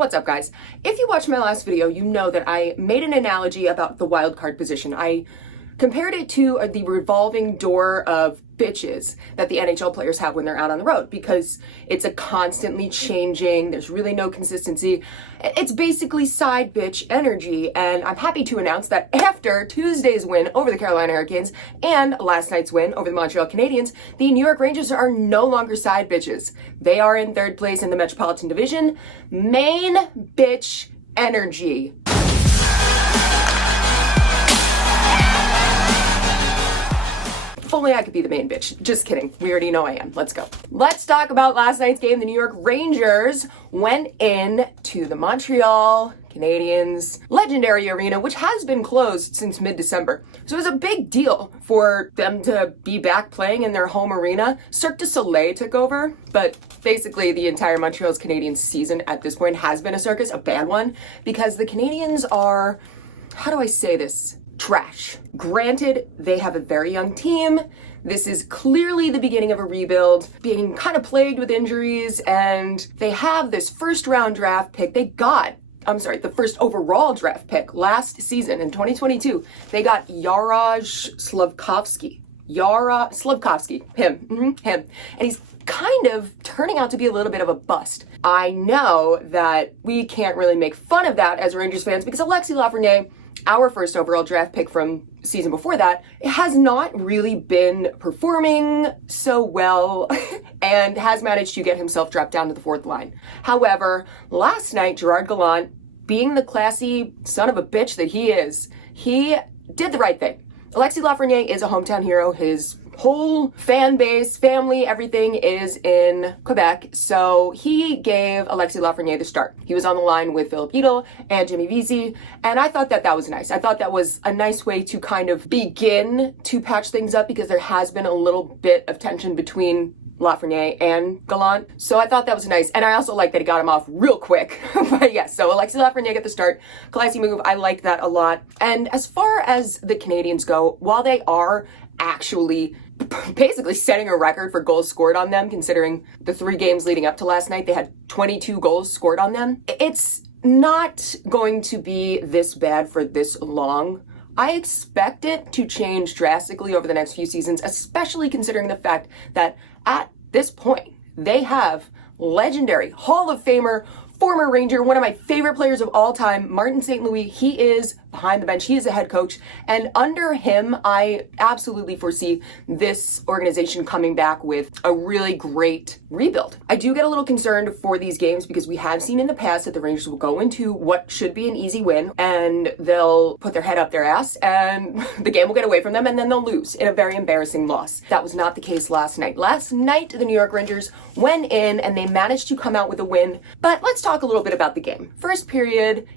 What's up, guys? If you watched my last video, you know that I made an analogy about the wild card position. I compared it to the revolving door of bitches that the NHL players have when they're out on the road, because it's a constantly changing, there's really no consistency. It's basically side bitch energy, and I'm happy to announce that after Tuesday's win over the Carolina Hurricanes and last night's win over the Montreal Canadiens, the New York Rangers are no longer side bitches. They are in third place in the Metropolitan Division. Main bitch energy. If only I could be the main bitch. Just kidding. We already know I am. Let's go. Let's talk about last night's game. The New York Rangers went in to the Montreal Canadiens legendary arena, which has been closed since mid-December. So it was a big deal for them to be back playing in their home arena. Cirque du Soleil took over, but basically the entire Montreal's Canadiens season at this point has been a circus, a bad one, because the Canadiens are, how do I say this? Trash. Granted, they have a very young team. This is clearly the beginning of a rebuild, being kind of plagued with injuries, and they have this first round draft pick. The first overall draft pick last season in 2022. They got Yaroslav Slavkovsky. Him. And he's kind of turning out to be a little bit of a bust. I know that we can't really make fun of that as Rangers fans because Alexis Lafreniere, our first overall draft pick from season before that, it has not really been performing so well and has managed to get himself dropped down to the fourth line. However, last night, Gerard Gallant, being the classy son of a bitch that he is, he did the right thing. Alexis Lafreniere is a hometown hero. His whole fan base, family, everything is in Quebec. So he gave Alexis Lafreniere the start. He was on the line with Philip Yedel and Jimmy Vesey, and I thought that was nice. I thought that was a nice way to kind of begin to patch things up because there has been a little bit of tension between Lafreniere and Gallant. So I thought that was nice. And I also like that he got him off real quick. But yes, so Alexis Lafreniere got the start. Classy move. I liked that a lot. And as far as the Canadiens go, while they are actually basically setting a record for goals scored on them, considering the 3 games leading up to last night, they had 22 goals scored on them. It's not going to be this bad for this long. I expect it to change drastically over the next few seasons, especially considering the fact that at this point, they have legendary Hall of Famer, former Ranger, one of my favorite players of all time, Martin St. Louis. He is behind the bench. He is a head coach. And under him, I absolutely foresee this organization coming back with a really great rebuild. I do get a little concerned for these games because we have seen in the past that the Rangers will go into what should be an easy win and they'll put their head up their ass and the game will get away from them and then they'll lose in a very embarrassing loss. That was not the case last night. Last night, the New York Rangers went in and they managed to come out with a win. But let's talk a little bit about the game. First period,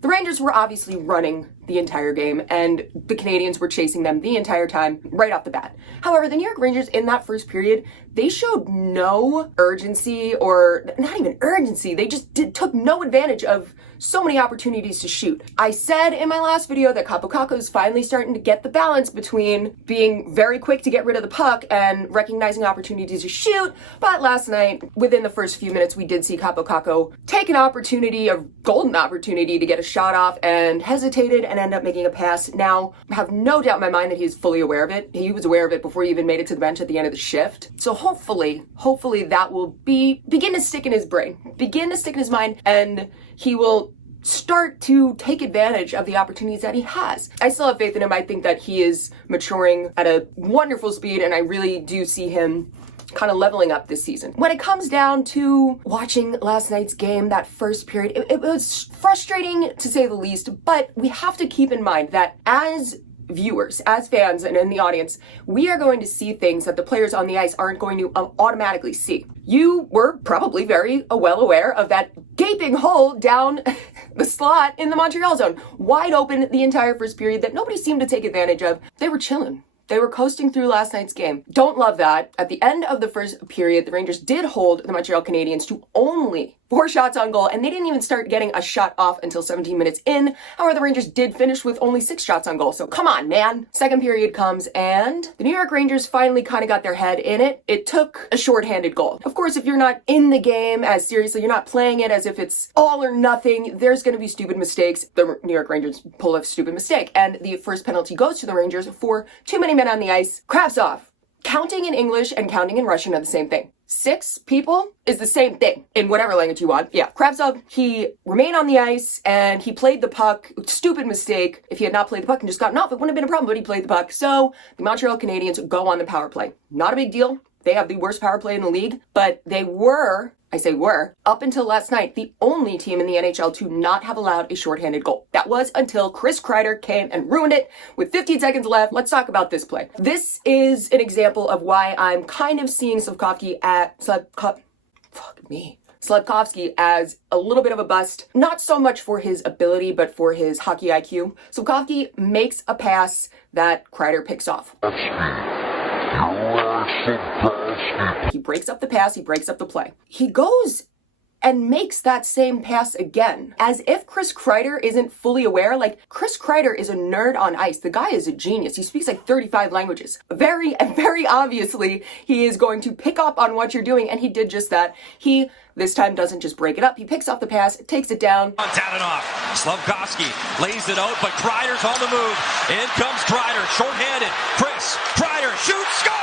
the Rangers were obviously running the entire game, and the Canadiens were chasing them the entire time, right off the bat. However, the New York Rangers in that first period, they showed no urgency, or not even urgency, they just took no advantage of so many opportunities to shoot. I said in my last video that Kaapo Kakko is finally starting to get the balance between being very quick to get rid of the puck and recognizing opportunities to shoot, but last night, within the first few minutes, we did see Kaapo Kakko take an opportunity, a golden opportunity to get a shot off and hesitated and end up making a pass. Now, I have no doubt in my mind that he's fully aware of it. He was aware of it before he even made it to the bench at the end of the shift. So hopefully that will begin to stick in his brain, begin to stick in his mind, and he will start to take advantage of the opportunities that he has. I still have faith in him. I think that he is maturing at a wonderful speed, and I really do see him kind of leveling up this season. When it comes down to watching last night's game, that first period, it was frustrating to say the least, but we have to keep in mind that as viewers, as fans, and in the audience, we are going to see things that the players on the ice aren't going to automatically see. You were probably very well aware of that gaping hole down the slot in the Montreal zone, wide open the entire first period that nobody seemed to take advantage of. They were chilling. They were coasting through last night's game. Don't love that. At the end of the first period, the Rangers did hold the Montreal Canadiens to only 4 shots on goal, and they didn't even start getting a shot off until 17 minutes in. However, the Rangers did finish with only 6 shots on goal, so come on, man. Second period comes, and the New York Rangers finally kind of got their head in it. It took a shorthanded goal. Of course, if you're not in the game as seriously, you're not playing it as if it's all or nothing, there's going to be stupid mistakes. The New York Rangers pull a stupid mistake, and the first penalty goes to the Rangers for too many men on the ice. Kravtsov. Counting in English and counting in Russian are the same thing. 6 people is the same thing in whatever language you want. Yeah, Kravtsov, he remained on the ice and he played the puck. Stupid mistake. If he had not played the puck and just gotten off, it wouldn't have been a problem, but he played the puck. So the Montreal Canadiens go on the power play. Not a big deal. They have the worst power play in the league, but they were, I say were, up until last night, the only team in the NHL to not have allowed a shorthanded goal. That was until Chris Kreider came and ruined it with 15 seconds left. Let's talk about this play. This is an example of why I'm kind of seeing Slavkovsky as a little bit of a bust. Not so much for his ability, but for his hockey IQ. Slavkovsky makes a pass that Kreider picks off. He breaks up the pass, he breaks up the play. He goes and makes that same pass again, as if Chris Kreider isn't fully aware. Like, Chris Kreider is a nerd on ice. The guy is a genius. He speaks like 35 languages. Very obviously, he is going to pick up on what you're doing, and he did just that. He, this time, doesn't just break it up. He picks off the pass, takes it down. Down and off. Slavkovsky lays it out, but Kreider's on the move. In comes Kreider, shorthanded. Chris Kreider shoots, score!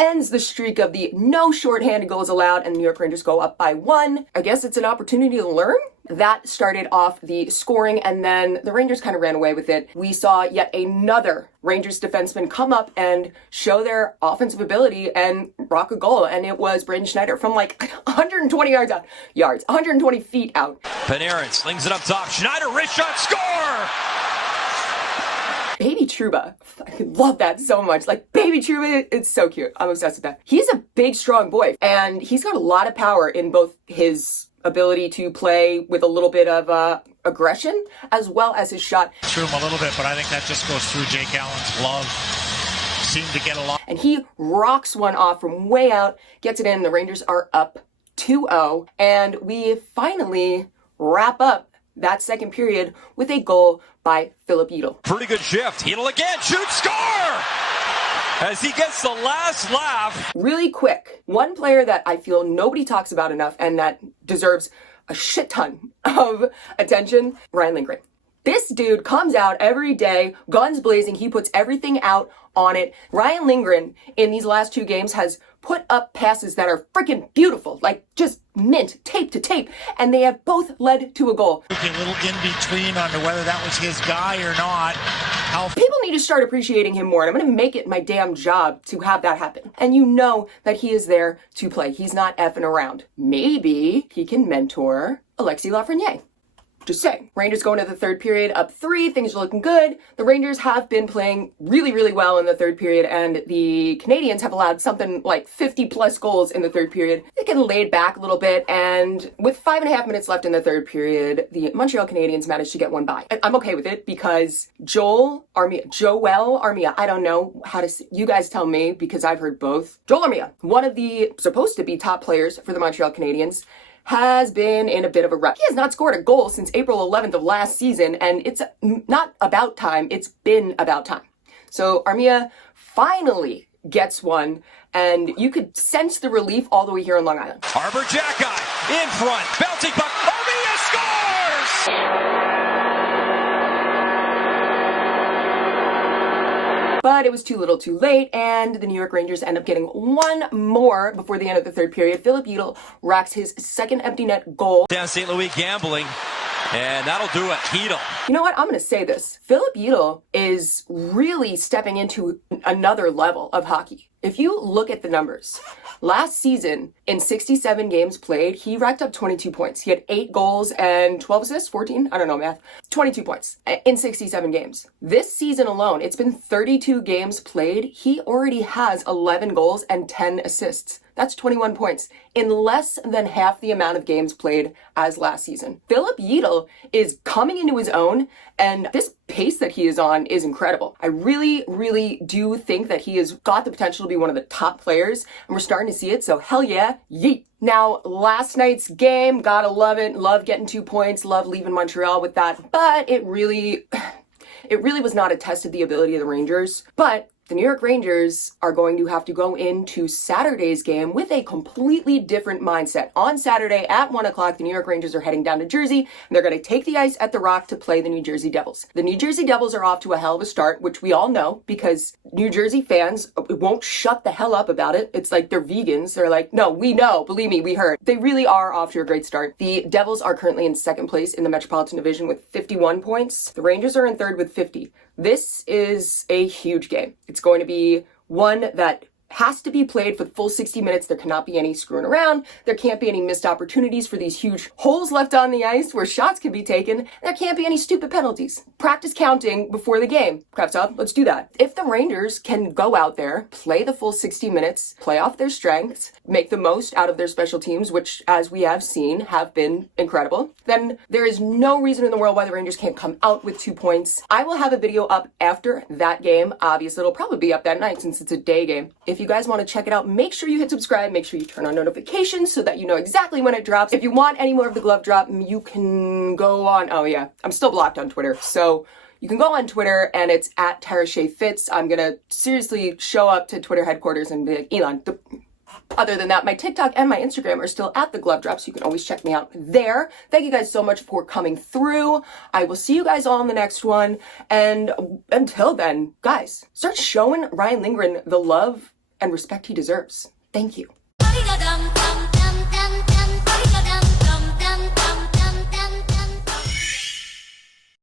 Ends the streak of the no shorthanded goals allowed, and the New York Rangers go up by 1. I guess it's an opportunity to learn. That started off the scoring, and then the Rangers kind of ran away with it. We saw yet another Rangers defenseman come up and show their offensive ability and rock a goal, and it was Braden Schneider from like 120 yards, 120 feet out. Panarin slings it up top. Schneider, wrist shot, score! Baby Trouba. I love that so much. Like, Baby Trouba, it's so cute. I'm obsessed with that. He's a big, strong boy, and he's got a lot of power in both his ability to play with a little bit of aggression, as well as his shot. Through him a little bit, but I think that just goes through Jake Allen's glove. Seemed to get a lot. And he rocks one off from way out, gets it in. The Rangers are up 2-0, and we finally wrap up that second period with a goal by Filip Chytil. Pretty good shift. Chytil again, shoots, score! As he gets the last laugh. Really quick, one player that I feel nobody talks about enough and that deserves a shit ton of attention, Ryan Lindgren. This dude comes out every day, guns blazing, he puts everything out on it. Ryan Lindgren, in these last 2 games, has put up passes that are freaking beautiful, like just mint, tape to tape, and they have both led to a goal. A little in between on whether that was his guy or not. People need to start appreciating him more, and I'm going to make it my damn job to have that happen. And you know that he is there to play. He's not effing around. Maybe he can mentor Alexis Lafreniere. Just saying. Rangers go into the third period up 3. Things are looking good. The Rangers have been playing really, really well in the third period, and the Canadiens have allowed something like 50 plus goals in the third period. They get laid back a little bit, and with 5.5 minutes left in the third period, the Montreal Canadiens managed to get one by. I'm okay with it because Joel Armia, I don't know how to say, you guys tell me because I've heard both. Joel Armia, one of the supposed to be top players for the Montreal Canadiens, has been in a bit of a rut. He has not scored a goal since April 11th of last season, and it's not about time, it's been about time. So Armia finally gets one, and you could sense the relief all the way here on Long Island. Arbor Jacki in front, bouncing puck, Armia scores! But it was too little too late, and the New York Rangers end up getting one more before the end of the third period. Filip Chytil racks his second empty net goal. Down St. Louis gambling, and that'll do it. Chytil. You know what? I'm going to say this. Filip Chytil is really stepping into another level of hockey. If you look at the numbers, last season, in 67 games played, he racked up 22 points. He had 8 goals and 12 assists, 14? I don't know math. 22 points in 67 games. This season alone, it's been 32 games played. He already has 11 goals and 10 assists. That's 21 points in less than half the amount of games played as last season. Philip Yedel is coming into his own, and this pace that he is on is incredible. I really, really do think that he has got the potential to be one of the top players, and we're starting to see it, so hell yeah, yeet. Now, last night's game, gotta love it. Love getting 2 points, love leaving Montreal with that, but it really was not a test of the ability of the Rangers. But the New York Rangers are going to have to go into Saturday's game with a completely different mindset. On Saturday at 1 o'clock, the New York Rangers are heading down to Jersey, and they're going to take the ice at the Rock to play the New Jersey Devils. The New Jersey Devils are off to a hell of a start, which we all know because New Jersey fans won't shut the hell up about it. It's like they're vegans. They're like, no, we know. Believe me, we heard. They really are off to a great start. The Devils are currently in second place in the Metropolitan Division with 51 points. The Rangers are in third with 50. This is a huge game. It's going to be one that has to be played for the full 60 minutes. There cannot be any screwing around. There can't be any missed opportunities for these huge holes left on the ice where shots can be taken. There can't be any stupid penalties. Practice counting before the game. Kravtsov, let's do that. If the Rangers can go out there, play the full 60 minutes, play off their strengths, make the most out of their special teams, which, as we have seen, have been incredible, then there is no reason in the world why the Rangers can't come out with 2 points. I will have a video up after that game. Obviously, it'll probably be up that night since it's a day game. If you guys want to check it out, make sure you hit subscribe, make sure you turn on notifications so that you know exactly when it drops. If you want any more of the glove drop, you can go on, oh yeah, I'm still blocked on Twitter, so you can go on Twitter and it's at TaraShayFits. I'm gonna seriously show up to Twitter headquarters and be like, Elon, other than that, my TikTok and my Instagram are still at the glove drop, so you can always check me out there. Thank you guys so much for coming through. I will see you guys all in the next one. And until then, guys, start showing Ryan Lindgren the love and respect he deserves. Thank you.